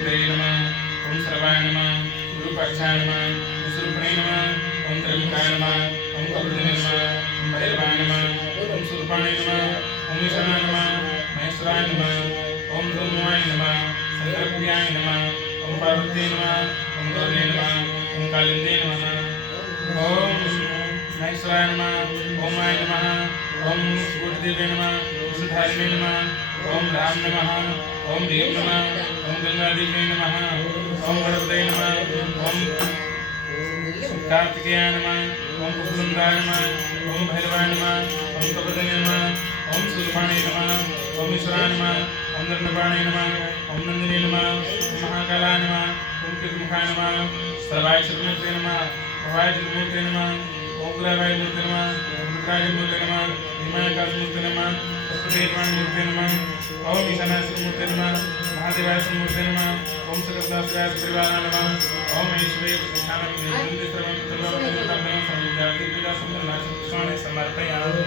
ते नमः ओम सर्वाय नमः गुरुपक्षाय नमः विष्णुप्राय नमः ओम त्र्यंबकाय नमः ओम कपिलाय नमः ओम भैरवाय नमः ओम शूर्पणाय नमः ओम ईशानाय नमः महेश्वराय नमः ओम धूमाय नमः शंकरप्रियाय नमः ओम पार्वती नमः ओम गौरी नमः ओम कालिंदी नमः ओम महेश्वराय नमः ओम आय नमः ओम गुरुदेवे नमः सुधारिणे नमः ओम राम नमः ओम भीम नमः ओम गंगादेवी नमः ओम गणपते नमः ओम कार्तिकेयाय नमः ओम कुसुंदाय नमः ओम भैरवाय नमः ओम कपिलाय नमः ओम शूर्पणाय नमः ओम ईश्वराय नमः ओम दंडपाणाय नमः ओम नंदिनी नमः ओम महाकालाय नमः ओम कीर्तिमुखाय नमः सर्वाय श्रीमूर्ते नमः भवाय श्रीमूर्ते नमः ओम गुलाबाय मूर्ते नमः ओम रुद्राय मूर्ते नमः हिमाय मूर्ते नमः सप्तदेवाय मूर्ते नमः ओम ईशानाय मूर्ते नमः महादेवाय मूर्ते नमः ओम सरस्वत्याय परिवाराय नमः ओम ईश्वरे स्थानं निवृत्ति सर्वं सर्वं समर्पयामि।